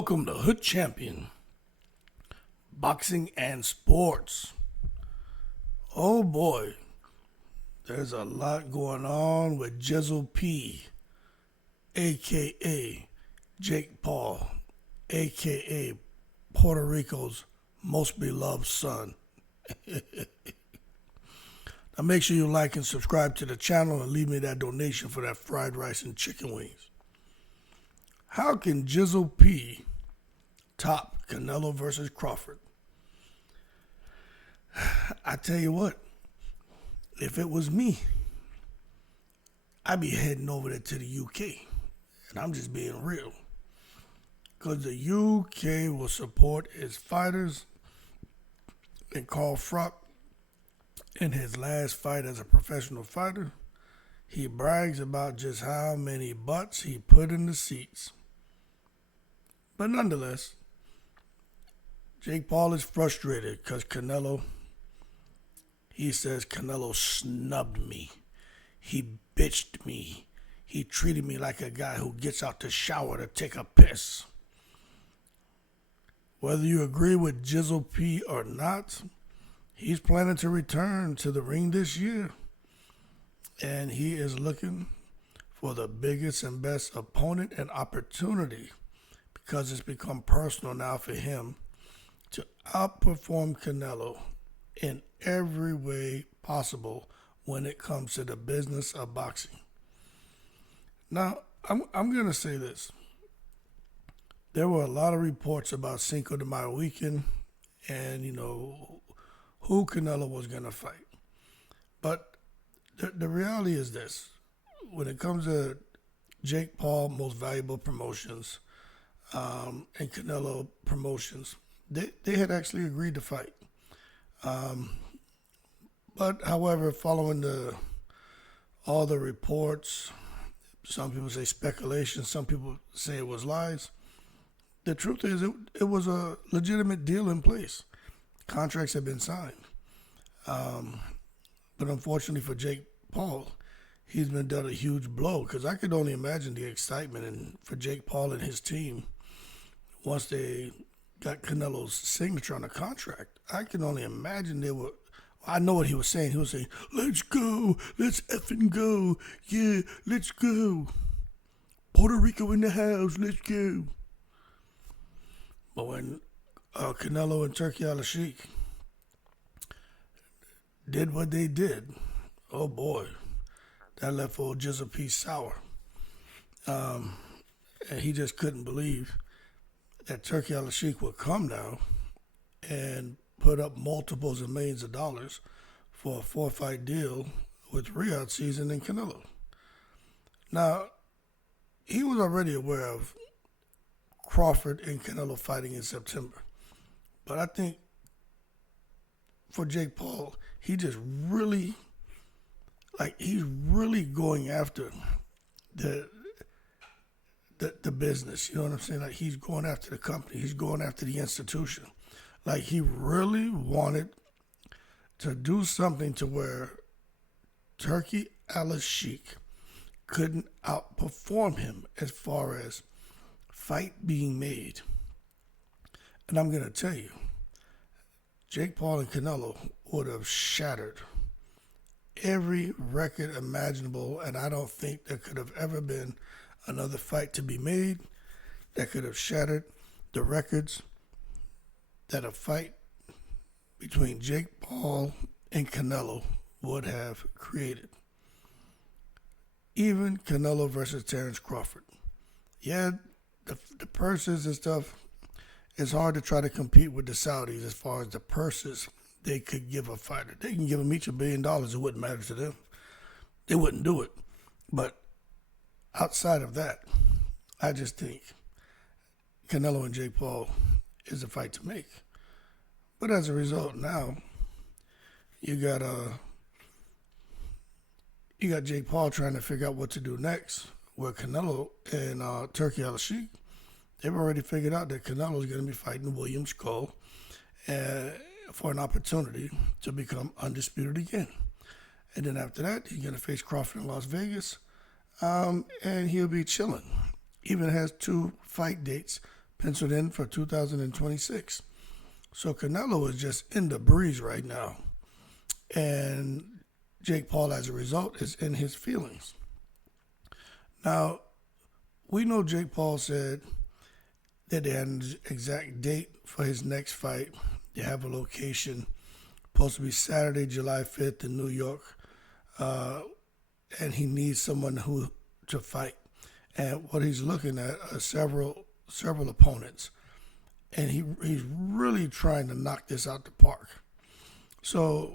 Welcome to Hood Champion, Boxing and Sports. Oh boy, there's a lot going on with Jizzle P, a.k.a. Jake Paul, a.k.a. Puerto Rico's most beloved son. Now make sure you like and subscribe to the channel and leave me that donation for that fried rice and chicken wings. How can Jizzle P top Canelo versus Crawford? I tell you what, if it was me, I'd be heading over there to the UK. And I'm just being real. Because the UK will support its fighters. And Carl Froch, in his last fight as a professional fighter, he brags about just how many butts he put in the seats. But nonetheless, Jake Paul is frustrated because he says Canelo snubbed me. He bitched me. He treated me like a guy who gets out the shower to take a piss. Whether you agree with Jizzle P or not, he's planning to return to the ring this year. And he is looking for the biggest and best opponent and opportunity, because it's become personal now for him to outperform Canelo in every way possible when it comes to the business of boxing. Now, I'm going to say this. There were a lot of reports about Cinco de Mayo weekend and, who Canelo was going to fight. But the reality is this. When it comes to Jake Paul, Most Valuable Promotions, and Canelo Promotions, they had actually agreed to fight. But however, following all the reports, some people say speculation, some people say it was lies. The truth is it was a legitimate deal in place. Contracts had been signed. But unfortunately for Jake Paul, he's been dealt a huge blow, because I could only imagine the excitement for Jake Paul and his team once they got Canelo's signature on the contract. I can only imagine they were. I know what he was saying. He was saying, "Let's go, let's effing go, yeah, let's go. Puerto Rico in the house, let's go." But when Canelo and Turkey Al-Sheikh did what they did, oh boy, that left old Jizzle P sour. And he just couldn't believe that Turkey Al-Sheikh would come now and put up multiples of millions of dollars for a 4-fight deal with Riyadh season and Canelo. Now, he was already aware of Crawford and Canelo fighting in September. But I think for Jake Paul, he's really going after the business, you know what I'm saying? Like, he's going after the company, he's going after the institution. Like, he really wanted to do something to where Turkey Al-Sheikh couldn't outperform him as far as fight being made. And I'm going to tell you, Jake Paul and Canelo would have shattered every record imaginable, and I don't think there could have ever been another fight to be made that could have shattered the records that a fight between Jake Paul and Canelo would have created. Even Canelo versus Terrence Crawford. Yeah, the purses and stuff, it's hard to try to compete with the Saudis as far as the purses they could give a fighter. They can give them each $1 billion. It wouldn't matter to them. They wouldn't do it. But outside of that, I just think Canelo and Jake Paul is a fight to make. But as a result, now you got Jake Paul trying to figure out what to do next. Where Canelo and Turkey Al-Sheikh, they've already figured out that Canelo is going to be fighting William Skull for an opportunity to become undisputed again. And then after that, he's going to face Crawford in Las Vegas, and he'll be chilling. Even has 2 fight dates penciled in for 2026. So Canelo is just in the breeze right now. And Jake Paul, as a result, is in his feelings. Now, we know Jake Paul said that they had an exact date for his next fight. They have a location, supposed to be Saturday, July 5th in New York. And he needs someone to fight. And what he's looking at are several opponents. And he's really trying to knock this out the park. So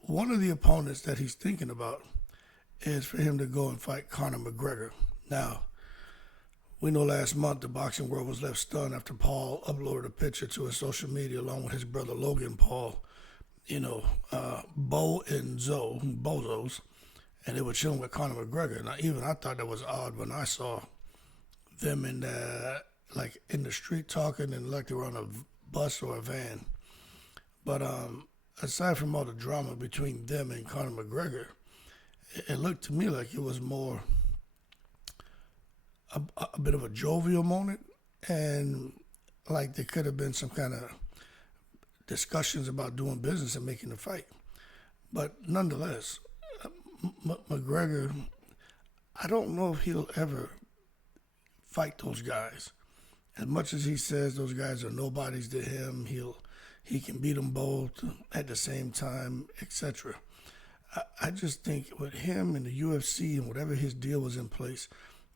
one of the opponents that he's thinking about is for him to go and fight Conor McGregor. Now, we know last month the boxing world was left stunned after Paul uploaded a picture to his social media along with his brother Logan Paul, Bo and Zoe, Bozos, and they were chilling with Conor McGregor. Now, even I thought that was odd when I saw them in the street talking and like they were on a bus or a van. But aside from all the drama between them and Conor McGregor, it looked to me like it was more a bit of a jovial moment, and like there could have been some kind of discussions about doing business and making a fight. But nonetheless, McGregor, I don't know if he'll ever fight those guys. As much as he says those guys are nobodies to him, he can beat them both at the same time, etc. I just think with him and the UFC and whatever his deal was in place,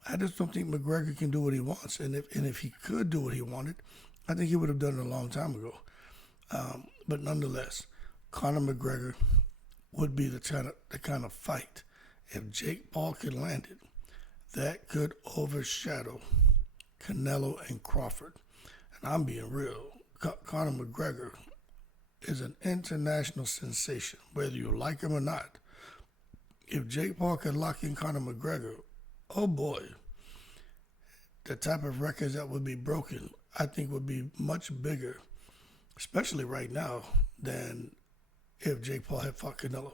I just don't think McGregor can do what he wants. And if he could do what he wanted, I think he would have done it a long time ago. But nonetheless, Conor McGregor would be the kind of fight, if Jake Paul could land it, that could overshadow Canelo and Crawford. And I'm being real. Conor McGregor is an international sensation, whether you like him or not. If Jake Paul could lock in Conor McGregor, oh boy, the type of records that would be broken, I think would be much bigger, especially right now, than if Jake Paul had fought Canelo.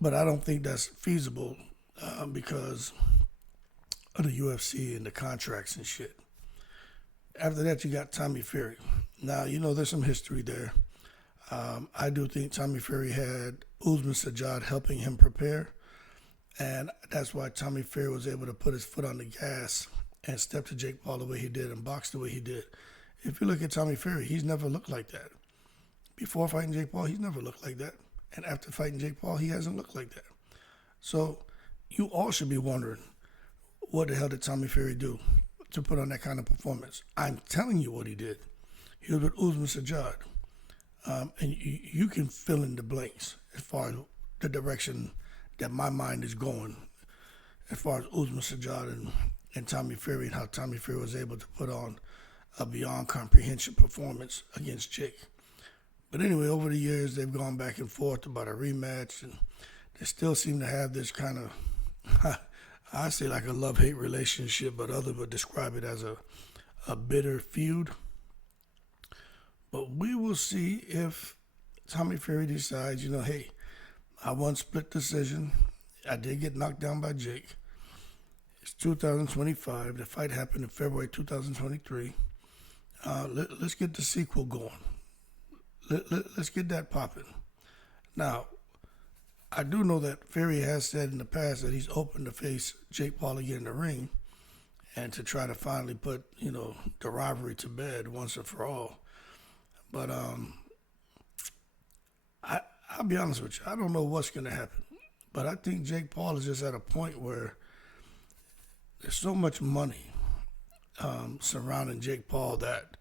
But I don't think that's feasible because of the UFC and the contracts and shit. After that, you got Tommy Fury. Now, there's some history there. I do think Tommy Fury had Usman Sajjad helping him prepare, and that's why Tommy Fury was able to put his foot on the gas and step to Jake Paul the way he did and box the way he did. If you look at Tommy Fury, he's never looked like that. Before fighting Jake Paul, he's never looked like that. And after fighting Jake Paul, he hasn't looked like that. So you all should be wondering, what the hell did Tommy Fury do to put on that kind of performance? I'm telling you what he did. He was with Usman Sajjad. And you can fill in the blanks as far as the direction that my mind is going as far as Usman Sajjad and Tommy Fury, and how Tommy Fury was able to put on a beyond comprehension performance against Jake. But anyway, over the years, they've gone back and forth about a rematch, and they still seem to have this kind of, I say like a love-hate relationship, but others would describe it as a bitter feud. But we will see if Tommy Fury decides, hey, I won split decision. I did get knocked down by Jake. It's 2025. The fight happened in February 2023. Let's get the sequel going. Let's get that popping. Now, I do know that Fury has said in the past that he's open to face Jake Paul again in the ring and to try to finally put, the rivalry to bed once and for all. But I'll be honest with you. I don't know what's going to happen. But I think Jake Paul is just at a point where there's so much money surrounding Jake Paul that,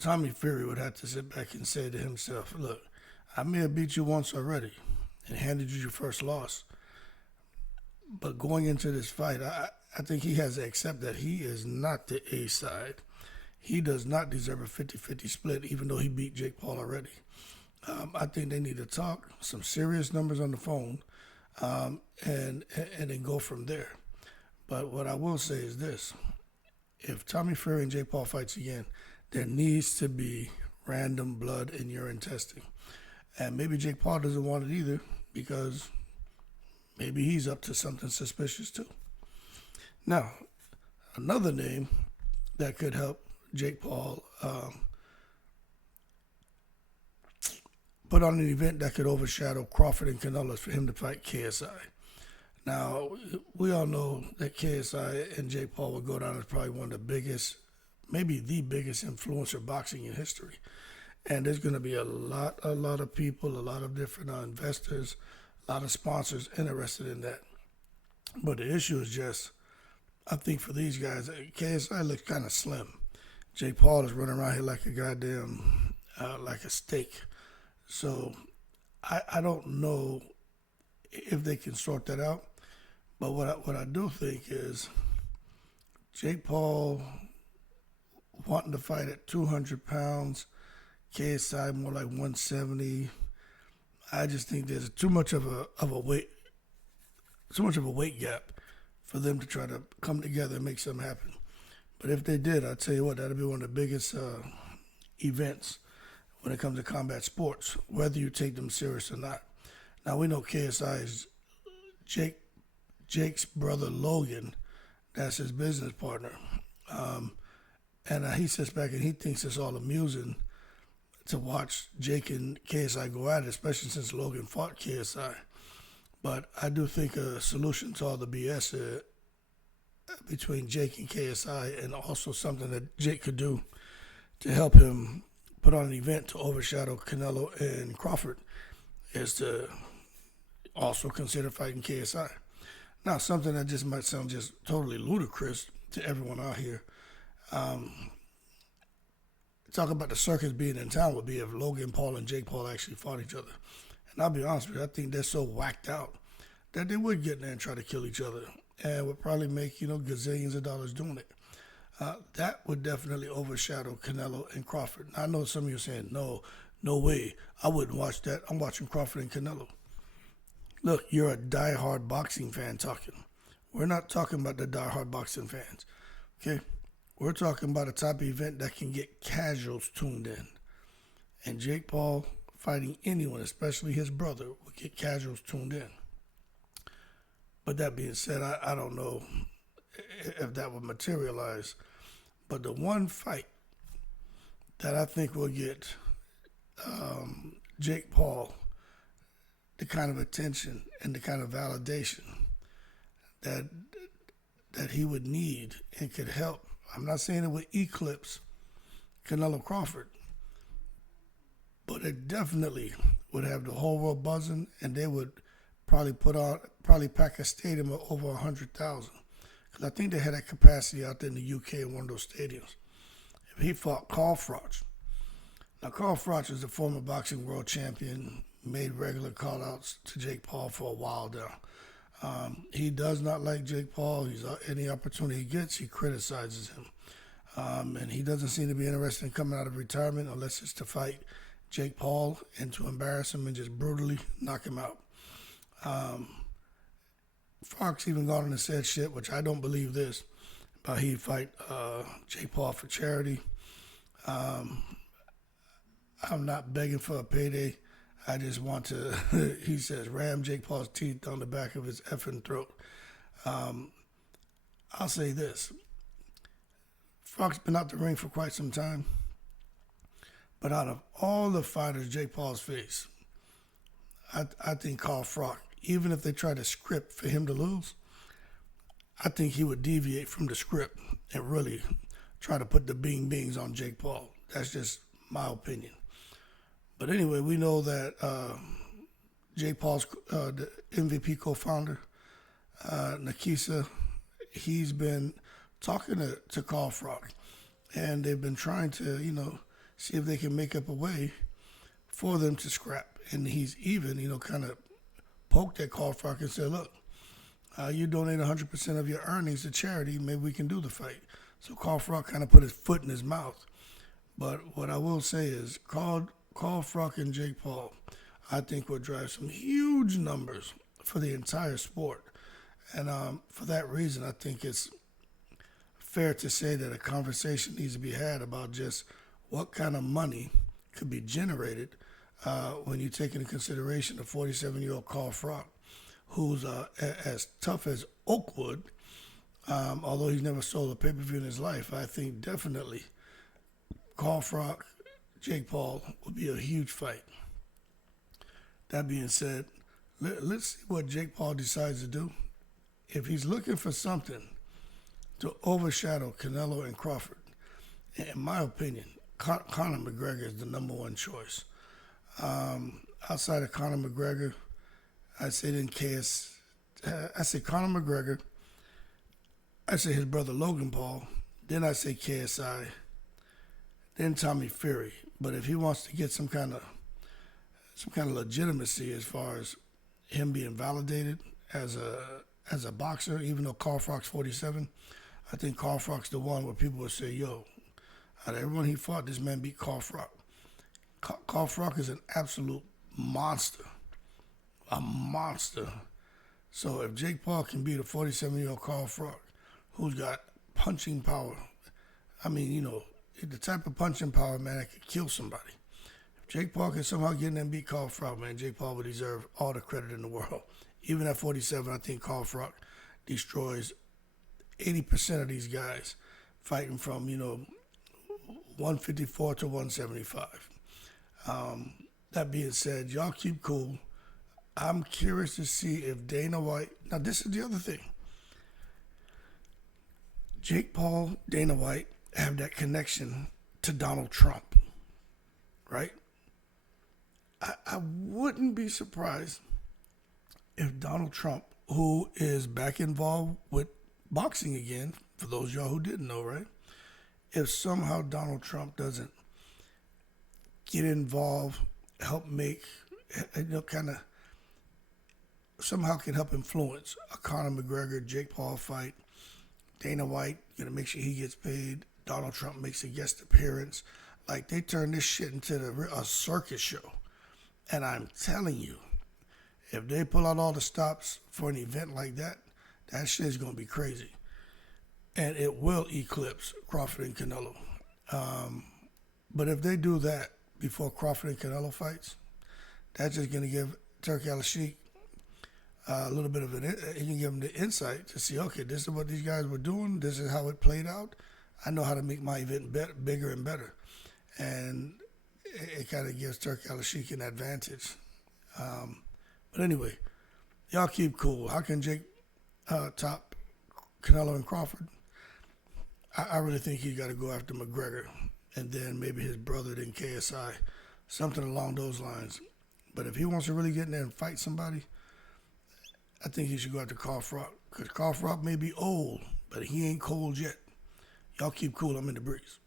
Tommy Fury would have to sit back and say to himself, look, I may have beat you once already and handed you your first loss. But going into this fight, I think he has to accept that he is not the A side. He does not deserve a 50-50 split, even though he beat Jake Paul already. I think they need to talk, some serious numbers on the phone, and then go from there. But what I will say is this. If Tommy Fury and Jake Paul fights again, there needs to be random blood and urine testing. And maybe Jake Paul doesn't want it either because maybe he's up to something suspicious too. Now, Another name that could help Jake Paul put on an event that could overshadow Crawford and Canelo is for him to fight KSI. Now, we all know that KSI and Jake Paul will go down as probably one of the biggest, maybe the biggest influencer boxing in history. And there's going to be a lot of people, a lot of different investors, a lot of sponsors interested in that. But the issue is just, I think for these guys, KSI looks kind of slim. Jake Paul is running around here like a goddamn, like a steak. So I don't know if they can sort that out. But what I do think is Jake Paul wanting to fight at 200 pounds, KSI more like 170. I just think there's too much of a weight gap for them to try to come together and make something happen. But if they did, I tell you what, that'd be one of the biggest events when it comes to combat sports, whether you take them serious or not. Now we know KSI is Jake's brother Logan. That's his business partner, and he sits back and he thinks it's all amusing to watch Jake and KSI go at it, especially since Logan fought KSI. But I do think a solution to all the BS between Jake and KSI, and also something that Jake could do to help him put on an event to overshadow Canelo and Crawford, is to also consider fighting KSI. Now, something that just might sound just totally ludicrous to everyone out here. Talk about the circus being in town would be if Logan Paul and Jake Paul actually fought each other. And I'll be honest with you, I think they're so whacked out that they would get in there and try to kill each other, and would probably make, gazillions of dollars doing it. That would definitely overshadow Canelo and Crawford. Now, I know some of you are saying, no way, I wouldn't watch that. I'm watching Crawford and Canelo. Look, you're a diehard boxing fan talking. We're not talking about the diehard boxing fans, okay? We're talking about a type of event that can get casuals tuned in. And Jake Paul fighting anyone, especially his brother, will get casuals tuned in. But that being said, I don't know if that would materialize. But the one fight that I think will get Jake Paul the kind of attention and the kind of validation that he would need and could help. I'm not saying it would eclipse Canelo Crawford, but it definitely would have the whole world buzzing, and they would probably pack a stadium of over 100,000. Because I think they had that capacity out there in the UK in one of those stadiums. If he fought Carl Froch. Now, Carl Froch is the former boxing world champion, made regular call-outs to Jake Paul for a while now. He does not like Jake Paul. Any opportunity he gets, he criticizes him. And he doesn't seem to be interested in coming out of retirement unless it's to fight Jake Paul and to embarrass him and just brutally knock him out. Froch even gone on and said shit, which I don't believe this, about he'd fight Jake Paul for charity. I'm not begging for a payday. I just want to, he says, ram Jake Paul's teeth on the back of his effing throat. I'll say this. Froch's been out the ring for quite some time. But out of all the fighters Jake Paul's faced, I think Carl Froch, even if they try to script for him to lose, I think he would deviate from the script and really try to put the bing-bings on Jake Paul. That's just my opinion. But anyway, we know that Jake Paul's the MVP co-founder, Nakisa, he's been talking to Carl Froch, and they've been trying to, see if they can make up a way for them to scrap. And he's even, kind of poked at Carl Froch and said, look, you donate 100% of your earnings to charity, maybe we can do the fight. So Carl Froch kind of put his foot in his mouth. But what I will say is Carl Froch and Jake Paul, I think, will drive some huge numbers for the entire sport. And for that reason, I think it's fair to say that a conversation needs to be had about just what kind of money could be generated when you take into consideration a 47-year-old Carl Froch, who's as tough as Oakwood, Although he's never sold a pay-per-view in his life, I think definitely Carl Froch, Jake Paul will be a huge fight. That being said, let's see what Jake Paul decides to do. If he's looking for something to overshadow Canelo and Crawford, in my opinion, Conor McGregor is the number one choice. Outside of Conor McGregor, I say I say Conor McGregor. I say his brother Logan Paul. Then I say KSI. Then Tommy Fury. But if he wants to get some kind of legitimacy as far as him being validated as a boxer, even though Carl Froch's 47, I think Carl Froch's the one where people will say, yo, out of everyone he fought, this man beat Carl Froch. Carl Froch is an absolute monster. A monster. So if Jake Paul can beat a 47-year-old Carl Froch, who's got punching power, I mean, the type of punching power, man, that could kill somebody. If Jake Paul can somehow get in there and beat Carl Froch, man, Jake Paul would deserve all the credit in the world. Even at 47, I think Carl Froch destroys 80% of these guys fighting from, 154 to 175. That being said, y'all keep cool. I'm curious to see if Dana White... Now, this is the other thing. Jake Paul, Dana White have that connection to Donald Trump, right? I wouldn't be surprised if Donald Trump, who is back involved with boxing again, for those of y'all who didn't know, right? If somehow Donald Trump doesn't get involved, help make, somehow can help influence a Conor McGregor, Jake Paul fight. Dana White gonna make sure he gets paid. Donald Trump makes a guest appearance. Like, they turn this shit into a circus show. And I'm telling you, if they pull out all the stops for an event like that, that shit is gonna be crazy. And it will eclipse Crawford and Canelo. But if they do that before Crawford and Canelo fights, that's just gonna give Turki Al-Sheikh a little bit of you can give them the insight to see, okay, this is what these guys were doing. This is how it played out. I know how to make my event bigger and better. And it kind of gives Turki Al-Sheikh an advantage. But anyway, y'all keep cool. How can Jake top Canelo and Crawford? I really think he got to go after McGregor and then maybe his brother, then KSI, something along those lines. But if he wants to really get in there and fight somebody, I think he should go after Carl Froch, because Carl Froch may be old, but he ain't cold yet. Y'all keep cool. I'm in the breeze.